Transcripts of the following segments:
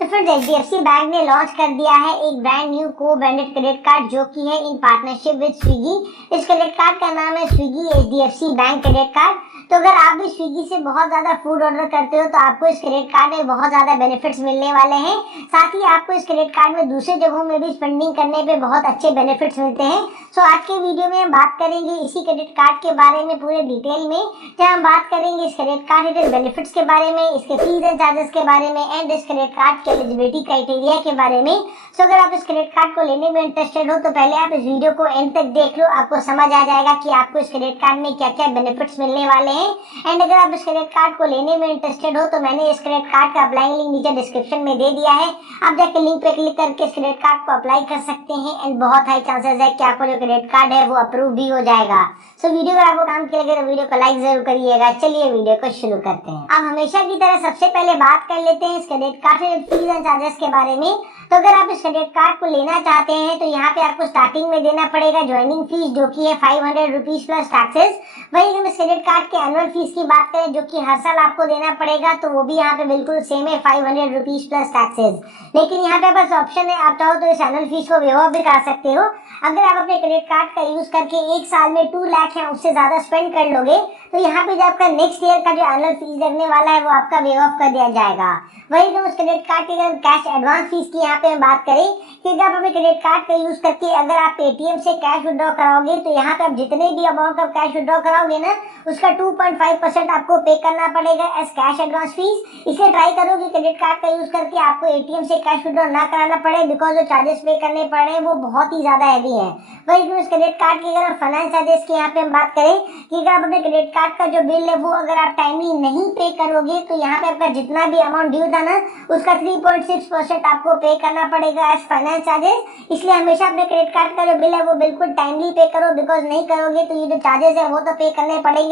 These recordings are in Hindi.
तो फिर एचडीएफसी बैंक ने लॉन्च कर दिया है एक ब्रांड न्यू को ब्रांडेड क्रेडिट कार्ड जो कि है इन पार्टनरशिप विद स्विगी। इस क्रेडिट कार्ड का नाम है Swiggy HDFC bank credit card. तो अगर आप भी स्विगी से बहुत ज्यादा फूड ऑर्डर करते हो तो आपको इस क्रेडिट कार्ड में बहुत ज्यादा बेनिफिट्स मिलने वाले हैं। साथ ही आपको इस क्रेडिट कार्ड में दूसरे जगहों में भी स्पेंडिंग करने पे बहुत अच्छे बेनिफिट्स मिलते हैं। सो आज के वीडियो में हम बात करेंगे इसी क्रेडिट कार्ड के बारे में पूरे डिटेल में, जहाँ हम बात करेंगे इस क्रेडिट कार्ड के बेनिफिट्स के बारे में, इसके फीस एंड चार्जेस के बारे में एंड इस क्रेडिट कार्ड के एलिजिबिलिटी क्राइटेरिया के बारे में। सो अगर आप इस क्रेडिट कार्ड को लेने में इंटरेस्टेड हो तो पहले आप इस वीडियो को एंड तक देख लो, आपको समझ आ जाएगा कि आपको इस क्रेडिट कार्ड में क्या क्या बेनिफिट्स मिलने वाले हैं। एंड अगर आप इस क्रेडिट कार्ड को लेने में इंटरेस्टेड हो तो मैंने इस क्रेडिट कार्ड का अप्लाई लिंक नीचे डिस्क्रिप्शन में दे दिया है। आप जाकर लिंक पे क्लिक करके इस क्रेडिट कार्ड को अप्लाई कर सकते हैं एंड बहुत हाई चांसेस है कि आपको जो क्रेडिट कार्ड है वो अप्रूव भी हो जाएगा। सो वीडियो अगर आपको काम किया लगे तो वीडियो को लाइक जरूर करिएगा। चलिए वीडियो को शुरू करते हैं। अब हमेशा की तरह सबसे पहले बात कर लेते हैं इस क्रेडिट कार्ड के फीस एंड चार्जेस के बारे में। तो अगर आप इस क्रेडिट कार्ड को लेना चाहते हैं तो यहाँ पे आपको स्टार्टिंग में देना पड़ेगा ज्वाइनिंग फीस जो कि है 500 रुपीज प्लस टैक्सेस। वही हम इस क्रेडिट कार्ड के एनुअल फीस की बात करें जो कि हर साल आपको देना पड़ेगा तो वो भी यहाँ पे बिल्कुल सेम है 500 रुपीज प्लस टैक्सेस। लेकिन यहाँ पे बस ऑप्शन है, आप चाहो तो इस एनुअल फीस को वेव ऑफ भी करा सकते हो। अगर आप अपने क्रेडिट कार्ड का यूज करके एक साल में 2 लाख या उससे ज्यादा स्पेंड कर लोगे तो यहाँ पे जो आपका नेक्स्ट ईयर का जो एनुअल फीस लगने वाला है वो आपका वेव ऑफ कर दिया जाएगा। वही हम उस क्रेडिट कार्ड की अगर कैश एडवांस फीस की यहाँ पे हम बात करें कि अगर आप अपने क्रेडिट कार्ड का यूज करके अगर आप पेटीएम से कैश विड्रॉ कराओगे तो यहाँ पे आप जितने भी अमाउंट ऑफ कैश विड्रॉ कराओगे ना उसका 2.5% आपको पे करना पड़ेगा एज कैश एडवांस फीस। इसलिए ट्राई करो कि क्रेडिट कार्ड का यूज करके आपको एटीएम से कैश विड्रॉ ना कराना पड़े, बिकॉज जो चार्जेस पे करने पड़ रहे हैं वो बहुत ही ज्यादा हैवी है। वही उस क्रेडिट कार्ड की अगर फाइनेंस चार्जेस की यहाँ पे हम बात करें कि अगर आप अपने क्रेडिट कार्ड का जो बिल है वो अगर आप टाइमली नहीं पे करोगे तो यहाँ पे आपका जितना भी अमाउंट ड्यू था ना उसका 3.6% आपको पे करना पड़ेगा एज फाइनेंस चार्जेस। इसलिए हमेशा अपने क्रेडिट कार्ड का जो बिल है वो बिल्कुल टाइमली पे करो, बिकॉज नहीं करोगे तो ये जो चार्जेस है वो तो पे करने पड़ेंगे।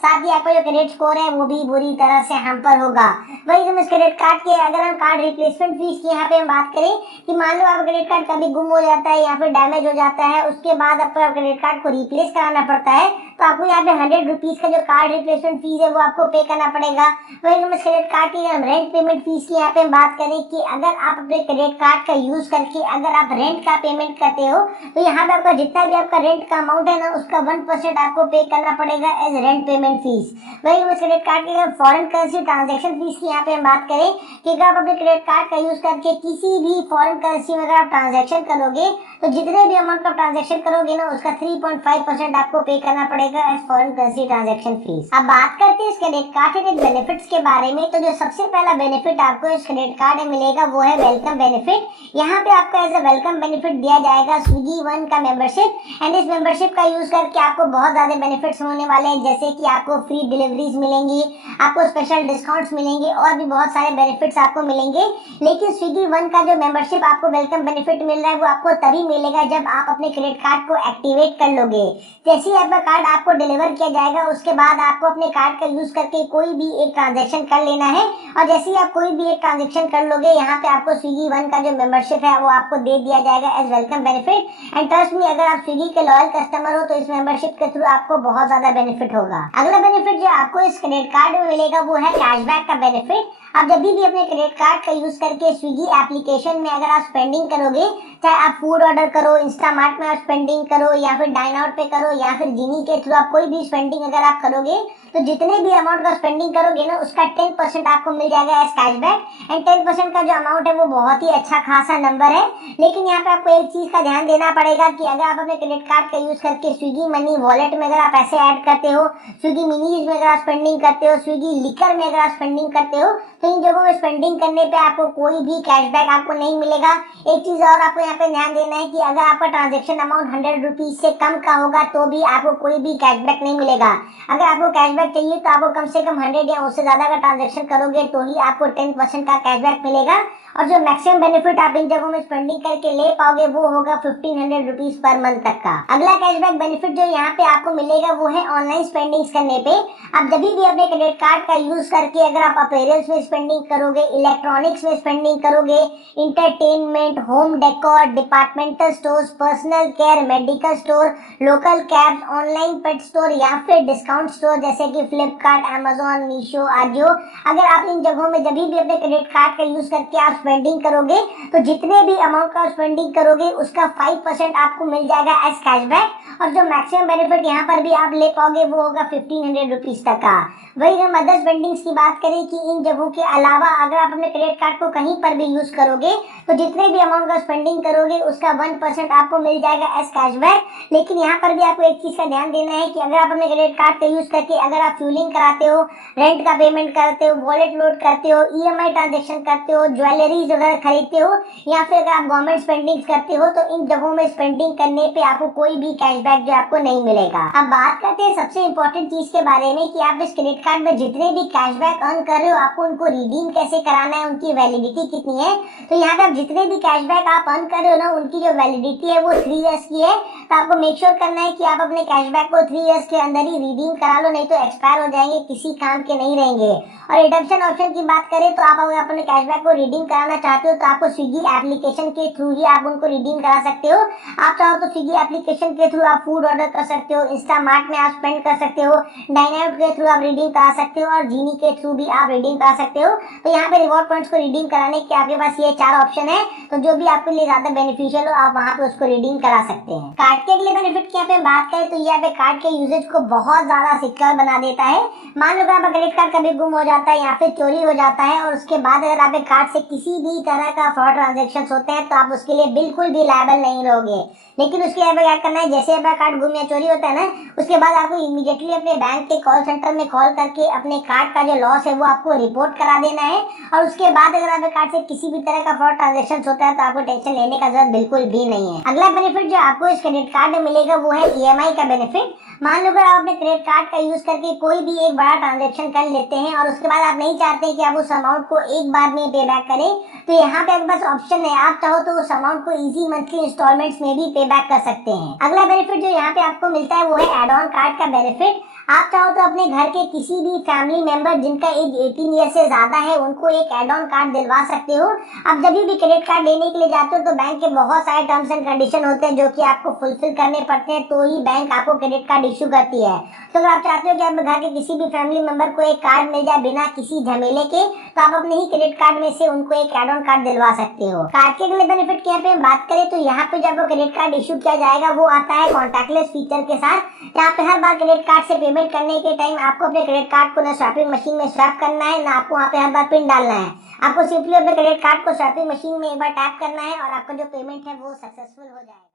साथ ही आपका जो क्रेडिट स्कोर है वो भी बुरी तरह से हैम्पर होगा। वही हम इस क्रेडिट कार्ड के अगर हम कार्ड रिप्लेसमेंट फीस की यहाँ पे हम बात करें कि मान लो आप क्रेडिट कार्ड कभी गुम हो जाता है या फिर डैमेज हो जाता है, उसके बाद आपको क्रेडिट कार्ड को रिप्लेस कराना पड़ता है तो आपको यहाँ पे 100 रुपीज का जो कार्ड रिप्लेसमेंट फीस है वो आपको पे करना पड़ेगा। वही हम इस क्रेडिट कार्ड की हम रेंट पेमेंट फीस की यहाँ पे बात करें कि अगर आप अपने क्रेडिट कार्ड का यूज करके अगर आप रेंट का पेमेंट करते हो तो यहाँ पे आपका जितना भी आपका रेंट का अमाउंट है ना उसका 1% आपको पे करना पड़ेगा एज रेंट पेमेंट फीस। वही हम इस क्रेडिट कार्ड की अगर फॉरेन करेंसी ट्रांजेक्शन फीस की यहाँ पे हम बात करें कि अगर आप अपने क्रेडिट कार्ड का यूज करके किसी भी फॉरेन करेंसी में अगर आप ट्रांजेक्शन करोगे तो जितने भी अमाउंट का ट्रांजेक्शन करोगे ना उसका 3.5% आपको पे करना पड़ेगा as foreign currency transaction fee. अब बात करते हैं इस क्रेडिट कार्ड के बेनिफिट्स के बारे में। तो जो सबसे पहला बेनिफिट आपको इस क्रेडिट कार्ड में मिलेगा वो है वेलकम बेनिफिट। यहाँ पे आपको एज अ वेलकम बेनिफिट दिया जाएगा स्विगी वन का मेंबरशिप एंड इस मेंबरशिप का यूज करके आपको बहुत ज्यादा बेनिफिट्स होने वाले हैं, जैसे कि आपको फ्री डिलीवरीज मिलेंगी, आपको स्पेशल डिस्काउंट्स मिलेंगे और भी बहुत सारे बेनिफिट्स आपको मिलेंगे। लेकिन स्विगी वन का जो मेंबरशिप आपको वेलकम बेनिफिट मिल रहा है वो आपको तभी मिलेगा जब आप अपने क्रेडिट कार्ड को एक्टिवेट कर लोगे। जैसे ही आपका कार्ड आपको डिलीवर किया जाएगा उसके बाद आपको अपने कार्ड का यूज करके कोई भी एक ट्रांजेक्शन कर लेना है और जैसे ही आप कोई भी एक ट्रांजेक्शन कर लोगे यहाँ पे आपको स्विगी वन का जो मेंबरशिप है वो आपको दे दिया जाएगा as welcome benefit. And trust me, अगर आप स्विगी के लॉयल कस्टमर हो तो इस मेंबरशिप के थ्रू आपको बहुत ज्यादा बेनिफिट होगा। अगला बेनिफिट जो आपको इस क्रेडिट कार्ड में मिलेगा वो है कैशबैक का बेनिफिट। आप जब भी अपने क्रेडिट कार्ड का यूज करके स्विगी एप्लीकेशन में अगर आप स्पेंडिंग करोगे, चाहे आप फूड ऑर्डर करो, इंस्टामार्ट में आप स्पेंडिंग करो या फिर डाइन आउट पे करो या फिर जिनी के थ्रू आप कोई भी स्पेंडिंग अगर आप करोगे तो जितने भी अमाउंट का स्पेंडिंग करोगे ना उसका 10% आपको मिल जाएगा एज कैशबैक। एंड 10% का जो अमाउंट है वो बहुत ही अच्छा खासा नंबर है। लेकिन यहाँ पे आपको एक चीज का ध्यान देना पड़ेगा कि अगर आप अपने क्रेडिट कार्ड का यूज करके स्विगी मनी वॉलेट में अगर आप पैसे ऐड करते हो, स्विगी मिनीज में अगर आप स्पेंडिंग करते हो, स्विगी लिकर में अगर आप स्पेंडिंग करते हो तो इन जगहों में स्पेंडिंग करने पे आपको कोई भी कैशबैक आपको नहीं मिलेगा। एक चीज और आपको यहाँ पे ध्यान देना है कि अगर आपका ट्रांजेक्शन अमाउंट 100 रुपीज से कम का होगा तो भी आपको कोई भी कैशबैक नहीं मिलेगा। अगर आपको कैशबैक चाहिए तो आपको कम से कम 100 या उससे ज्यादा का ट्रांजेक्शन करोगे तो ही आपको 10% का कैशबैक मिलेगा। और जो मैक्सिमम बेनिफिट आप इन जगहों में स्पेंडिंग करके ले पाओगे वो होगा 1500 रुपीज पर मंथ तक का। अगला कैशबैक बेनिफिट जो यहाँ पे आपको मिलेगा वो है ऑनलाइन स्पेंडिंग्स करने पे। आप जब भी अपने क्रेडिट कार्ड का यूज करके अगर आप अपीयरेंस में स्पेंडिंग करोगे, इलेक्ट्रॉनिक्स में स्पेंडिंग करोगे, entertainment, home decor, departmental stores, personal care, medical store, local cabs, online pet store या फिर डिस्काउंट स्टोर जैसे कि फ्लिपकार्ट, अमेजोन, मीशो, आजियो, अगर आप इन जगहों में जब भी अपने क्रेडिट कार्ड का यूज करके आप स्पेंडिंग करोगे तो जितने भी अमाउंट का स्पेंडिंग करोगे उसका 5% आपको मिल जाएगा एज कैशबैक। और जो मैक्सिमम बेनिफिट यहाँ पर भी आप ले पाओगे वो होगा 1500 रुपीज तक का। वही हम अदर स्पेंडिंग्स की बात करें कि इन जगहों के अलावा अगर आप अपने क्रेडिट कार्ड को कहीं पर भी यूज करोगे तो जितने भी अमाउंट का स्पेंडिंग करोगे उसका 1% आपको मिल जाएगा एज कैशबैक। लेकिन यहाँ पर भी आपको एक चीज का ध्यान देना है कि अगर आप अपने क्रेडिट कार्ड का यूज करके अगर आप फ्यूलिंग कराते हो, रेंट का पेमेंट करते हो, वॉलेट लोड करते हो, ईएमआई ट्रांजेक्शन करते हो, ज्वेलरीज वगैरह खरीदते हो या फिर अगर आप गवर्नमेंट स्पेंडिंग करते हो तो इन जगहों में स्पेंडिंग करने पे आपको कोई भी कैशबैक जो आपको नहीं मिलेगा। अब बात करते हैं सबसे इंपॉर्टेंट चीज के बारे में कि आप इस क्रेडिट कार्ड में जितने भी कैशबैक अर्न कर रहे हो आपको उनको रिडीम कैसे कराना है, उनकी वैलिडिटी कितनी है। तो यहाँ पे आप जितने भी कैशबैक आप अर्न कर रहे हो ना उनकी जो वैलिडिटी है वो 3 इयर्स की है। तो आपको मेक श्योर करना है कि आप अपने कैशबैक को 3 इयर्स के अंदर ही रिडीम करा लो, नहीं तो एक्सपायर हो जाएंगे, किसी काम के नहीं रहेंगे। और रिडम्पशन ऑप्शन की बात करें तो आप अगर अपने कैशबैक को रिडीम कराना चाहते हो तो आपको स्विगी एप्लीकेशन के थ्रू ही आप उनको रिडीम करा सकते हो। आप चाहो तो स्विगी एप्लीकेशन के थ्रू आप फूड ऑर्डर कर सकते हो, इंस्टामार्ट में आप स्पेंड कर सकते हो, डाइनआउट के थ्रू आप रिडीम करा सकते हो और जीनी के थ्रू भी आप रिडीम करा सकते हो। तो यहाँ पे रिवॉर्ड पॉइंट्स को रिडीम कराने के आपके पास ये 4 ऑप्शन है। तो जो भी आपके लिए ज्यादा बेनिफिशियल हो आप वहाँ पे उसको रिडीम करा सकते हैं। कार्ड के अगले बेनिफिट की यहाँ पे बात करें तो यहाँ पे कार्ड के यूजेज को बहुत ज्यादा सिक्योर बना देता है। मान लो आपका क्रेडिट कार्ड कभी गुम हो जाता है या फिर चोरी हो जाता है और उसके बाद अगर आपके कार्ड से किसी भी तरह का फ्रॉड ट्रांजेक्शन होते हैं तो आप उसके लिए बिल्कुल भी लायबल नहीं रहोगे। लेकिन उसके यहाँ पे क्या करना है, जैसे आपका कार्ड गुम या चोरी होता है ना उसके बाद आपको इमीडिएटली अपने बैंक के कॉल सेंटर में कॉल करके अपने कार्ड का जो लॉस है वो आपको रिपोर्ट करा देना है। और उसके बाद अगर आपके कार्ड से किसी भी तरह का फ्रॉड ट्रांजेक्शन होता है तो आपको टेंशन लेने का जरूरत बिल्कुल भी नहीं है। अगला बेनिफिट जो आपको इस क्रेडिट कार्ड में मिलेगा वो है ईएमआई का बेनिफिट। मान लो अगर आप अपने क्रेडिट कार्ड का यूज करके कोई भी एक बड़ा ट्रांजेक्शन कर लेते हैं और उसके बाद आप नहीं चाहते कि आप उस अमाउंट को एक बार में पे बैक करें तो यहाँ पे आपके पास ऑप्शन है, आप चाहो तो उस अमाउंट को इजी मंथली इंस्टॉलमेंट्स में भी पे बैक कर सकते हैं। अगला बेनिफिट जो यहाँ पे आपको मिलता है वो है एड ऑन कार्ड का बेनिफिट। आप चाहो तो अपने घर के किसी भी फैमिली मेंबर जिनका एज 18 ईयर से ज्यादा है उनको एक एड ऑन कार्ड दिलवा सकते हो। आप जब भी क्रेडिट कार्ड लेने के लिए जाते हो तो बैंक के बहुत सारे टर्म्स एंड कंडीशन होते हैं जो कि आपको फुलफिल करने पड़ते हैं तो ही बैंक आपको क्रेडिट कार्ड इश्यू करती है। तो अगर आप चाहते हो कि आप घर के किसी भी फैमिली मेंबर को एक कार्ड मिल जाए बिना किसी झमेले के तो आप अपने ही क्रेडिट कार्ड में से उनको एक एड ऑन कार्ड दिलवा सकते हो। कार्ड के अगले बेनिफिट की यहाँ पे बात करें तो यहाँ पे जब क्रेडिट कार्ड इश्यू किया जाएगा वो आता है कॉन्टैक्टलेस फीचर के साथ। यहाँ पे हर बार क्रेडिट कार्ड से पेमेंट करने के टाइम आपको अपने क्रेडिट कार्ड को ना स्वैपिंग मशीन में स्वैप करना है ना आपको वहाँ पे हर बार पिन डालना है। आपको सिंपली अपने क्रेडिट कार्ड को स्वैपिंग मशीन में एक बार टैप करना है और आपका जो पेमेंट है वो सक्सेसफुल हो जाएगा।